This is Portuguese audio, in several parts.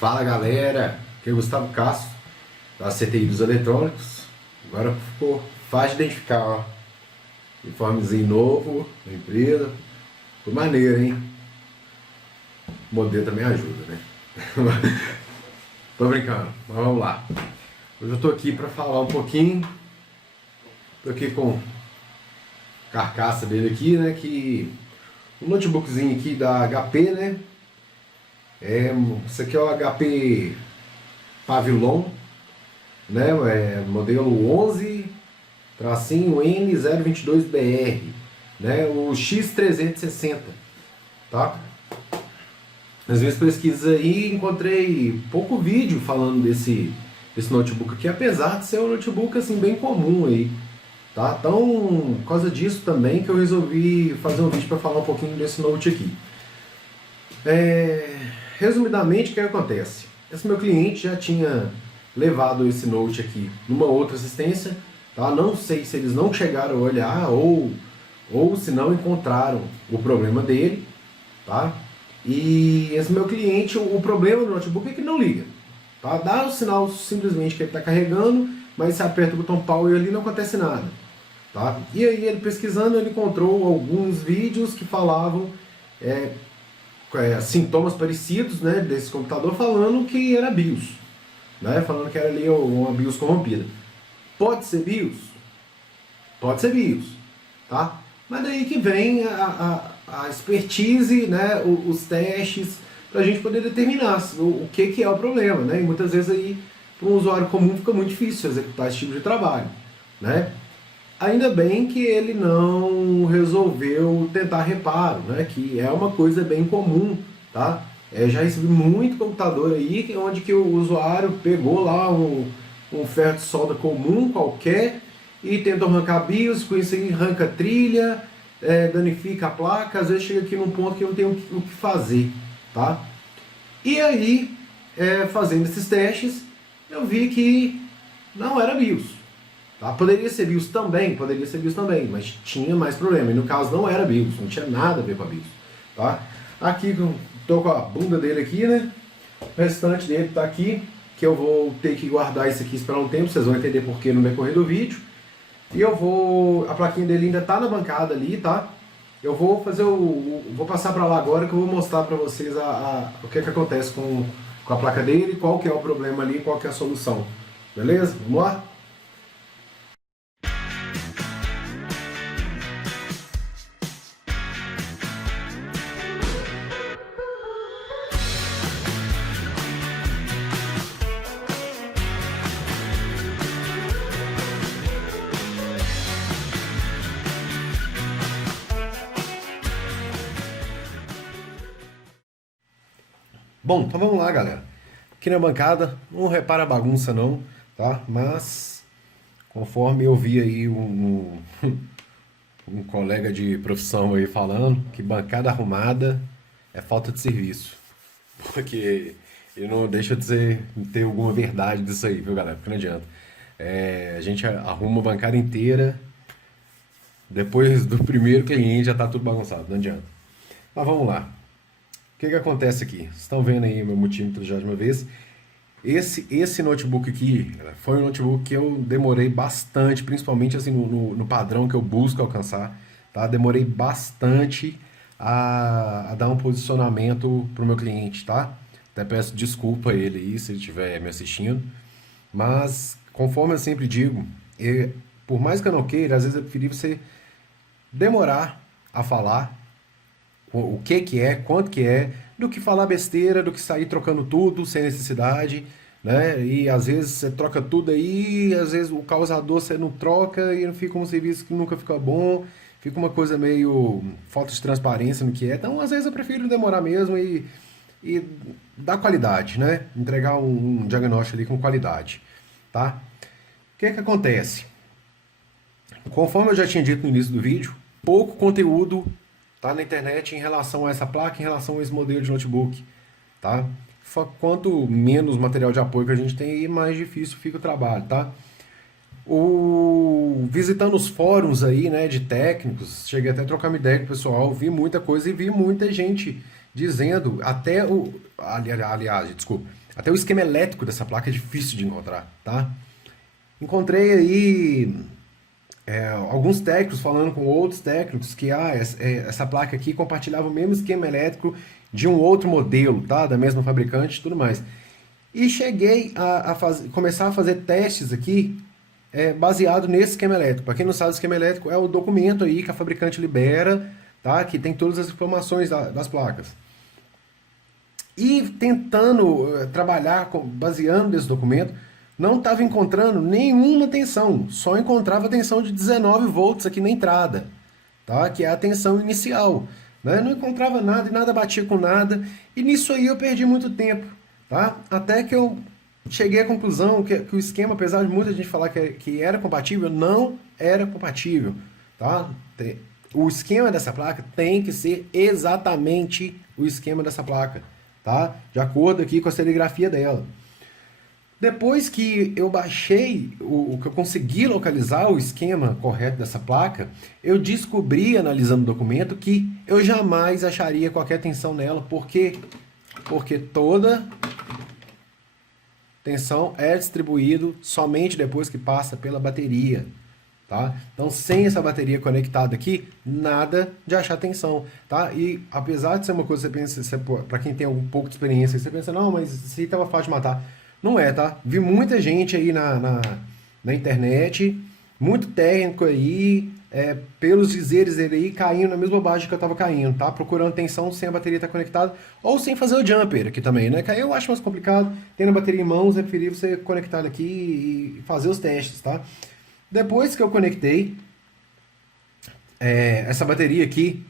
Fala galera, aqui é o Gustavo Castro, da CTI dos Eletrônicos. Agora ficou fácil de identificar, ó. Uniformezinho novo da empresa. Ficou maneiro, hein? O modelo também ajuda, né? Tô brincando, mas vamos lá. Hoje eu tô aqui para falar um pouquinho. Tô aqui com a carcaça dele aqui, né? Que um notebookzinho aqui da HP, né? Isso aqui é o HP Pavilion, né? Modelo 11 tracinho N022BR, né? O X360, tá? Nas minhas pesquisas aí encontrei pouco vídeo falando desse notebook aqui, apesar de ser um notebook assim bem comum aí, tá? Então, por causa disso também que eu resolvi fazer um vídeo para falar um pouquinho desse note aqui. Resumidamente, o que acontece? Esse meu cliente já tinha levado esse note aqui numa outra assistência, tá? Não sei se eles não chegaram a olhar ou se não encontraram o problema dele, tá? E esse meu cliente, o problema do notebook é que não liga, tá? Dá o sinal simplesmente que ele está carregando, mas se aperta o botão power ali não acontece nada, tá? E aí ele pesquisando, ele encontrou alguns vídeos que falavam sintomas parecidos, né, desse computador, falando que era BIOS, né, falando que era ali uma BIOS corrompida. Pode ser BIOS? Pode ser BIOS, tá? Mas daí que vem a expertise, né, os testes, para a gente poder determinar o que é o problema, né? E muitas vezes aí, para um usuário comum, fica muito difícil executar esse tipo de trabalho, né? Ainda bem que ele não resolveu tentar reparo, né? Que é uma coisa bem comum, tá? Já recebi muito computador aí, onde que o usuário pegou lá um ferro de solda comum qualquer e tentou arrancar BIOS, com isso aí arranca trilha, danifica a placa, às vezes chega aqui num ponto que não tem o que fazer, tá? E aí, fazendo esses testes, eu vi que não era BIOS. Tá? Poderia ser BIOS também, mas tinha mais problema. E no caso não era BIOS, não tinha nada a ver com a BIOS. Tá? Aqui, estou com a bunda dele aqui, né? O restante dele está aqui, que eu vou ter que guardar isso aqui e esperar um tempo, vocês vão entender porquê no decorrer do vídeo. E eu vou, a plaquinha dele ainda está na bancada ali, tá? Eu vou fazer vou passar para lá agora que eu vou mostrar para vocês o que acontece com a placa dele, qual que é o problema ali, qual que é a solução. Beleza? Vamos lá? Bom, então vamos lá, galera. Aqui na bancada, não repara a bagunça não, tá? Mas, conforme eu vi aí um colega de profissão aí falando, que bancada arrumada é falta de serviço. Porque ele não deixa de ter alguma verdade disso aí, viu, galera? Porque não adianta. A gente arruma a bancada inteira, depois do primeiro cliente já tá tudo bagunçado, não adianta. Mas vamos lá. O que acontece aqui? Vocês estão vendo aí meu multímetro já de uma vez. Esse notebook aqui foi um notebook que eu demorei bastante, principalmente assim no padrão que eu busco alcançar, tá? Demorei bastante a dar um posicionamento para o meu cliente, tá? Até peço desculpa a ele aí se ele estiver me assistindo, mas conforme eu sempre digo, por mais que eu não queira, às vezes eu preferi você demorar a falar o que é, quanto que é, do que falar besteira, do que sair trocando tudo sem necessidade, né? E às vezes você troca tudo aí, às vezes o causador você não troca e fica um serviço que nunca fica bom, fica uma coisa meio falta de transparência no que é. Então, às vezes eu prefiro demorar mesmo e dar qualidade, né? Entregar um diagnóstico ali com qualidade, tá? O que acontece? Conforme eu já tinha dito no início do vídeo, pouco conteúdo tá na internet em relação a essa placa, em relação a esse modelo de notebook, tá? Quanto menos material de apoio que a gente tem, mais difícil fica o trabalho, tá? Visitando os fóruns aí, né, de técnicos, cheguei até a trocar uma ideia com o pessoal, vi muita coisa e vi muita gente dizendo, aliás, desculpa, Até o esquema elétrico dessa placa é difícil de encontrar, tá? Encontrei aí alguns técnicos falando com outros técnicos que essa placa aqui compartilhava o mesmo esquema elétrico de um outro modelo, tá? Da mesma fabricante e tudo mais. E cheguei começar a fazer testes aqui baseado nesse esquema elétrico. Para quem não sabe, o esquema elétrico é o documento aí que a fabricante libera, tá? Que tem todas as informações das placas. E tentando trabalhar baseando nesse documento, não estava encontrando nenhuma tensão, só encontrava tensão de 19 volts aqui na entrada, tá? Que é a tensão inicial. Né? Não encontrava nada e nada batia com nada, e nisso aí eu perdi muito tempo, tá? Até que eu cheguei à conclusão que o esquema, apesar de muita gente falar que era compatível, não era compatível, tá? O esquema dessa placa tem que ser exatamente o esquema dessa placa, tá? De acordo aqui com a serigrafia dela. Depois que eu baixei, que eu consegui localizar o esquema correto dessa placa, eu descobri, analisando o documento, que eu jamais acharia qualquer tensão nela. Por quê? Porque toda tensão é distribuído somente depois que passa pela bateria. Tá? Então, sem essa bateria conectada aqui, nada de achar tensão, tá? E apesar de ser uma coisa que você pensa, para quem tem um pouco de experiência, você pensa, não, mas isso aí estava fácil de matar. Não é, tá? Vi muita gente aí na internet, muito técnico aí, pelos dizeres dele aí, caindo na mesma bobagem que eu tava caindo, tá? Procurando tensão sem a bateria estar conectada, ou sem fazer o jumper aqui também, né? Que aí eu acho mais complicado, tendo a bateria em mãos, é preferível você conectar ele aqui e fazer os testes, tá? Depois que eu conectei essa bateria aqui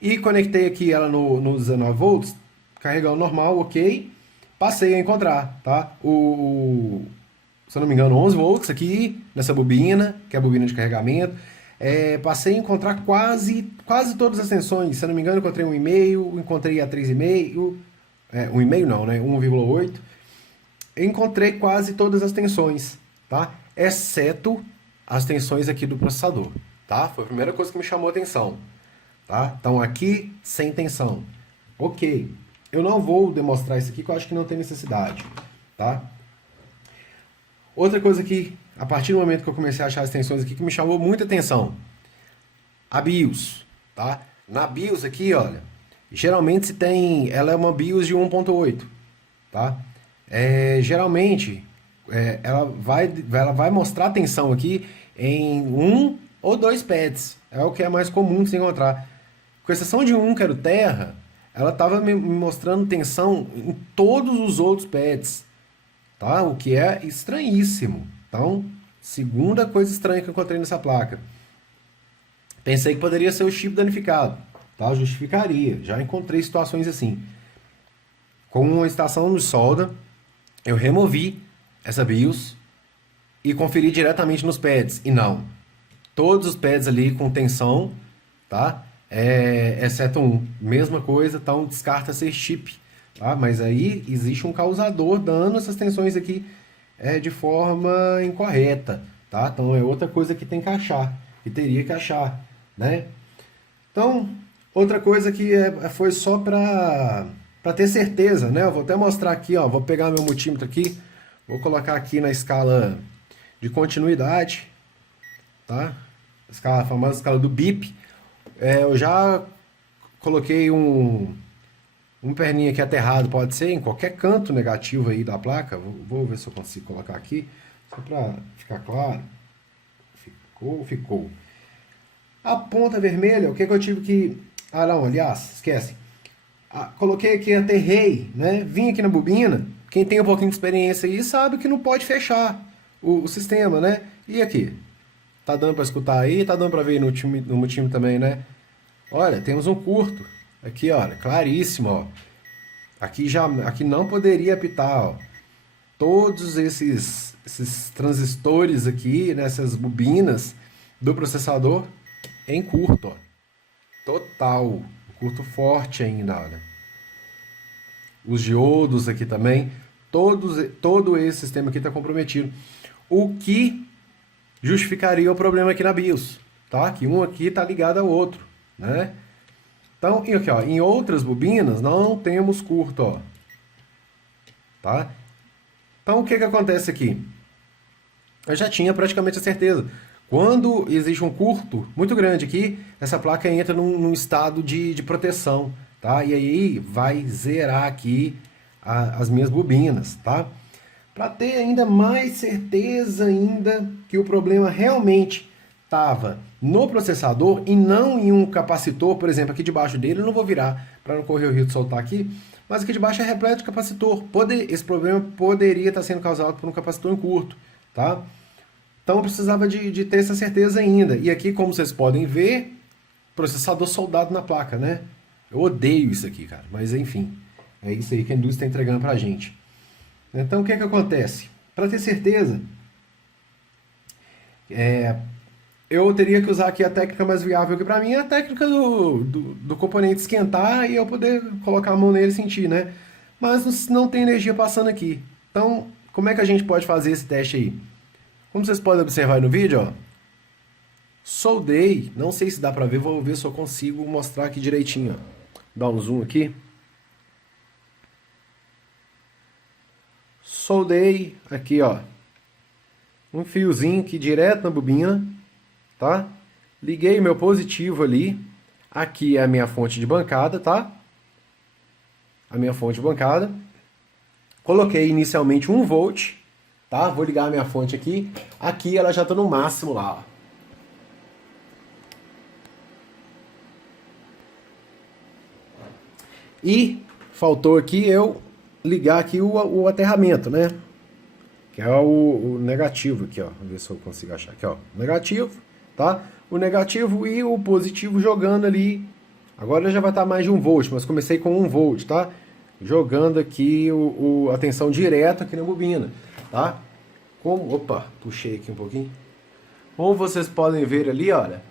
e conectei aqui ela no 19 volts, carregando normal, ok, passei a encontrar, tá? Se eu não me engano, 11 volts aqui nessa bobina, que é a bobina de carregamento. Passei a encontrar quase todas as tensões. Se eu não me engano, encontrei 1,5, encontrei a 3,5, 1,5 não, né? 1,8. Encontrei quase todas as tensões, tá? Exceto as tensões aqui do processador, tá? Foi a primeira coisa que me chamou a atenção, tá? Então aqui, sem tensão. Ok, eu não vou demonstrar isso aqui, que eu acho que não tem necessidade, tá? Outra coisa que, a partir do momento que eu comecei a achar as tensões aqui, que me chamou muita atenção, a BIOS, tá? Na BIOS aqui, olha, geralmente se tem, ela é uma BIOS de 1.8, tá? Geralmente, ela vai mostrar a tensão aqui em 1 ou 2 pads, é o que é mais comum de se encontrar. Com exceção de um, que era o Terra, ela estava me mostrando tensão em todos os outros pads, tá? O que é estranhíssimo. Então, segunda coisa estranha que eu encontrei nessa placa. Pensei que poderia ser o chip danificado, tá? Justificaria. Já encontrei situações assim. Com uma estação de solda, eu removi essa BIOS e conferi diretamente nos pads. E não. Todos os pads ali com tensão, tá? Exceto um. Mesma coisa, então descarta ser chip. Tá? Mas aí existe um causador dando essas tensões aqui de forma incorreta. Tá? Então é outra coisa que tem que achar. Que teria que achar. Né? Então, outra coisa que foi só para ter certeza. Né? Eu vou até mostrar aqui. Ó, vou pegar meu multímetro aqui. Vou colocar aqui na escala de continuidade. Tá? A famosa escala do BIP. Eu já coloquei um perninho aqui aterrado, pode ser em qualquer canto negativo aí da placa. Vou ver se eu consigo colocar aqui, só para ficar claro. Ficou. A ponta vermelha, o que eu tive que... Ah, não, aliás, esquece. Coloquei aqui, aterrei, né? Vim aqui na bobina. Quem tem um pouquinho de experiência aí sabe que não pode fechar o sistema, né? E aqui? Tá dando para escutar aí, tá dando para ver no time também, né? Olha, temos um curto. Aqui, olha, claríssimo, ó. Aqui não poderia apitar, ó. Todos esses transistores aqui, nessas bobinas do processador em curto, ó. Total. Curto forte ainda, olha. Os diodos aqui também. Todo esse sistema aqui está comprometido. O que justificaria o problema aqui na BIOS, tá? Que um aqui está ligado ao outro, né? Então, aqui, ó, em outras bobinas não temos curto, ó, tá? Então, o que que acontece aqui? Eu já tinha praticamente a certeza. Quando existe um curto muito grande aqui, essa placa entra num estado de proteção, tá? E aí vai zerar aqui as minhas bobinas, tá? Para ter ainda mais certeza ainda que o problema realmente estava no processador e não em um capacitor, por exemplo, aqui debaixo dele, eu não vou virar para não correr o risco de soltar aqui, mas aqui debaixo é repleto de capacitor. Esse problema poderia estar sendo causado por um capacitor em curto, tá? Então eu precisava de ter essa certeza ainda. E aqui, como vocês podem ver, processador soldado na placa, né? Eu odeio isso aqui, cara. Mas enfim, é isso aí que a indústria está entregando pra gente. Então o que é que acontece? Para ter certeza, eu teria que usar aqui a técnica mais viável que para mim é a técnica do componente esquentar e eu poder colocar a mão nele e sentir, né? Mas não tem energia passando aqui. Então, como é que a gente pode fazer esse teste aí? Como vocês podem observar no vídeo, ó, soldei, não sei se dá pra ver, vou ver se eu consigo mostrar aqui direitinho, ó. Dar um zoom aqui. Soldei aqui, ó, um fiozinho aqui direto na bobina, tá? Liguei meu positivo ali. Aqui é a minha fonte de bancada, tá? A minha fonte de bancada. Coloquei inicialmente 1 volt, tá? Vou ligar a minha fonte aqui. Aqui ela já tá no máximo lá, ó. E faltou aqui eu ligar aqui o aterramento, né? Que é o negativo aqui, ó. Vamos ver se eu consigo achar aqui, ó. O negativo, tá? O negativo e o positivo jogando ali. Agora já vai estar mais de 1 volt, mas comecei com 1 volt, tá? Jogando aqui a tensão direta aqui na bobina, tá? Opa, puxei aqui um pouquinho. Como vocês podem ver ali, olha,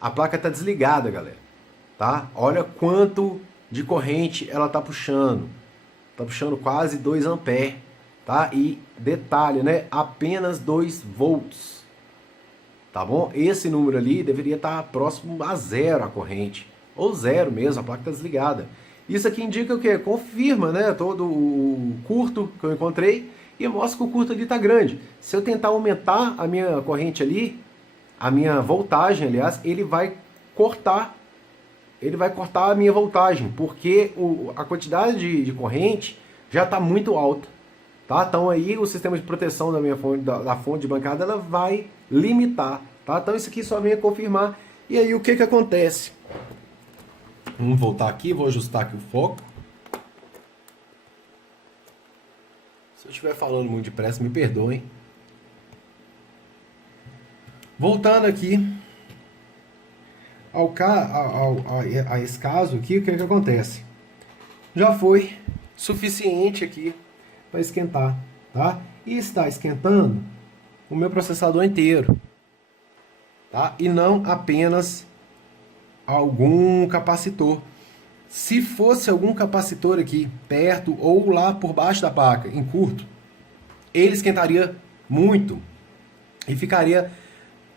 a placa está desligada, galera, tá? Olha quanto de corrente ela está puxando. Tá puxando quase 2 amperes, tá? E detalhe, né? Apenas 2 volts, tá bom? Esse número ali deveria estar próximo a 0 a corrente, ou 0 mesmo, a placa está desligada. Isso aqui indica o quê? Confirma, né? Todo o curto que eu encontrei e mostra que o curto ali está grande. Se eu tentar aumentar a minha corrente ali, a minha voltagem, aliás, ele vai cortar a minha voltagem, porque a quantidade de corrente já está muito alta, tá? Então aí o sistema de proteção da minha fonte, da fonte de bancada, ela vai limitar, tá? Então isso aqui só vem a confirmar. E aí o que que acontece? Vamos voltar aqui, vou ajustar aqui o foco. Se eu estiver falando muito depressa, me perdoem. Voltando aqui a esse caso aqui, o que que acontece? Já foi suficiente aqui para esquentar, tá? E está esquentando o meu processador inteiro, tá? E não apenas algum capacitor. Se fosse algum capacitor aqui perto ou lá por baixo da placa, em curto, ele esquentaria muito e ficaria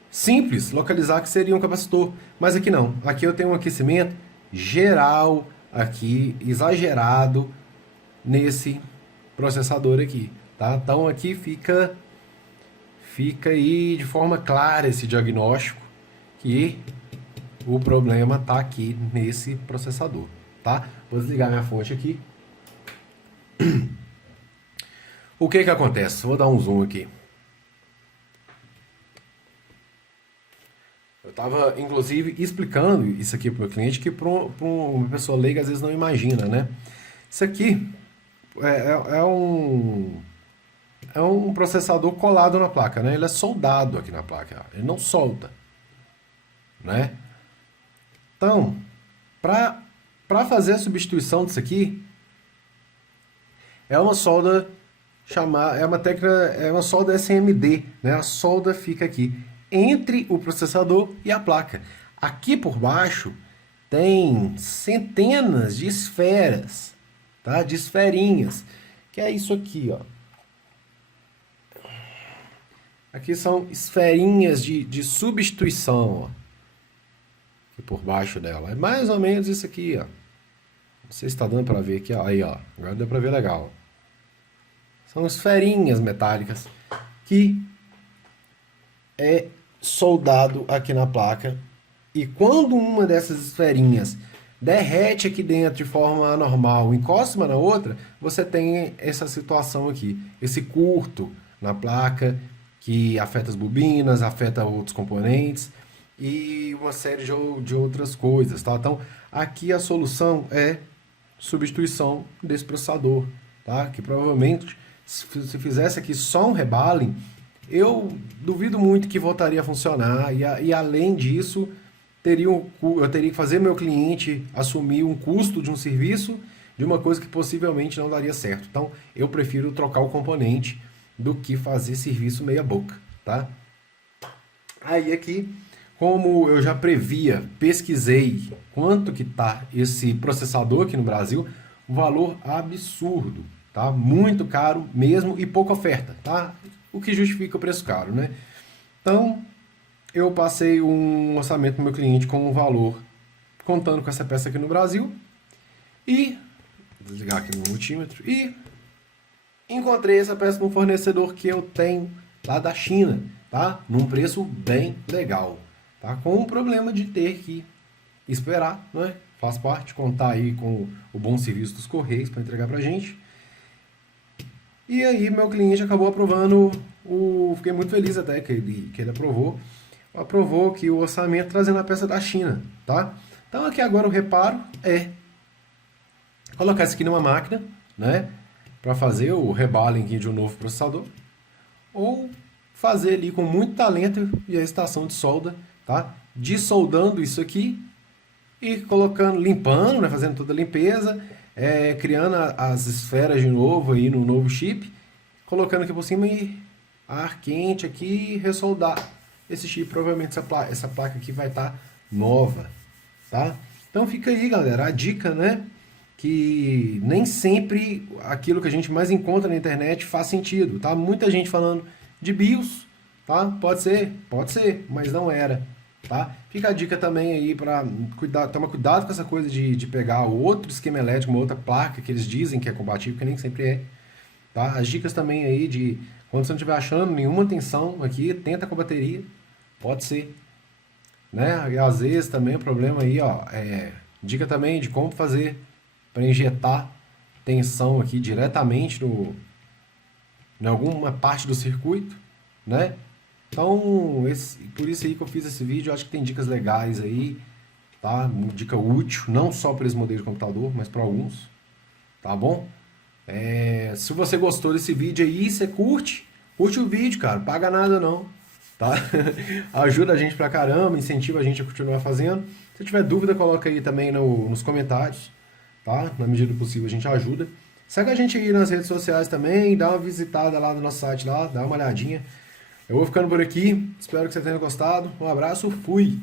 simples localizar que seria um capacitor, mas aqui não. Aqui eu tenho um aquecimento geral aqui, exagerado nesse processador aqui, tá? Então aqui fica aí de forma clara esse diagnóstico que o problema tá aqui nesse processador, tá? Vou desligar minha fonte aqui. O que que acontece? Vou dar um zoom aqui. Eu estava, inclusive, explicando isso aqui para o meu cliente, que para uma pessoa leiga às vezes não imagina, né? Isso aqui é um processador colado na placa, né? Ele é soldado aqui na placa, ele não solta, né? Então, para fazer a substituição disso aqui, é uma solda é uma técnica, é uma solda SMD, né? A solda fica aqui entre o processador e a placa. Aqui por baixo tem centenas de esferas, tá? De esferinhas, que é isso aqui, ó. Aqui são esferinhas de substituição, ó. Aqui por baixo dela. É mais ou menos isso aqui, ó. Não sei se está dando para ver aqui, ó. Aí, ó. Agora deu para ver legal. São esferinhas metálicas que é soldado aqui na placa. E quando uma dessas esferinhas derrete aqui dentro de forma anormal, encosta uma na outra, você tem essa situação aqui, esse curto na placa que afeta as bobinas, afeta outros componentes e uma série de outras coisas, tá? Então, aqui a solução é substituição desse processador, tá? Que provavelmente, se fizesse aqui só um rebaling, eu duvido muito que voltaria a funcionar e além disso, eu teria que fazer meu cliente assumir um custo de um serviço de uma coisa que possivelmente não daria certo. Então, eu prefiro trocar o componente do que fazer serviço meia boca, tá? Aí aqui, como eu já previa, pesquisei quanto que tá esse processador aqui no Brasil, um valor absurdo, tá? Muito caro mesmo e pouca oferta, tá? O que justifica o preço caro, né? Então, eu passei um orçamento para o meu cliente com um valor contando com essa peça aqui no Brasil e vou desligar aqui no multímetro e encontrei essa peça no fornecedor que eu tenho lá da China, tá? Num preço bem legal, tá? Com o problema de ter que esperar, né? Faz parte, contar aí com o bom serviço dos Correios para entregar pra gente. E aí meu cliente acabou aprovando fiquei muito feliz até que ele aprovou que o orçamento trazendo a peça da China, tá? Então aqui agora o reparo é colocar isso aqui numa máquina, né? Para fazer o rebaling de um novo processador, ou fazer ali com muito talento e a estação de solda, tá? Dissoldando isso aqui e colocando, limpando, né? Fazendo toda a limpeza, criando as esferas de novo aí no novo chip, colocando aqui por cima e ar quente aqui e ressoldar esse chip. Provavelmente essa placa aqui vai estar nova, tá? Então fica aí, galera, a dica, né? Que nem sempre aquilo que a gente mais encontra na internet faz sentido, tá? Muita gente falando de BIOS, tá? Pode ser, mas não era, tá? Fica a dica também aí para tomar cuidado com essa coisa de pegar outro esquema elétrico, uma outra placa que eles dizem que é compatível, que nem sempre é, tá? As dicas também aí de quando você não estiver achando nenhuma tensão aqui, tenta com a bateria, pode ser, né? E às vezes também o problema aí, ó, dica também de como fazer para injetar tensão aqui diretamente em alguma parte do circuito, né? Então, por isso aí que eu fiz esse vídeo, eu acho que tem dicas legais aí, tá? Uma dica útil, não só para esse modelo de computador, mas para alguns, tá bom? Se você gostou desse vídeo aí, você curte o vídeo, cara, não paga nada não, tá? Ajuda a gente pra caramba, incentiva a gente a continuar fazendo. Se tiver dúvida, coloca aí também nos comentários, tá? Na medida do possível a gente ajuda. Segue a gente aí nas redes sociais também, dá uma visitada lá no nosso site lá, dá uma olhadinha. Eu vou ficando por aqui, espero que você tenha gostado. Um abraço, fui!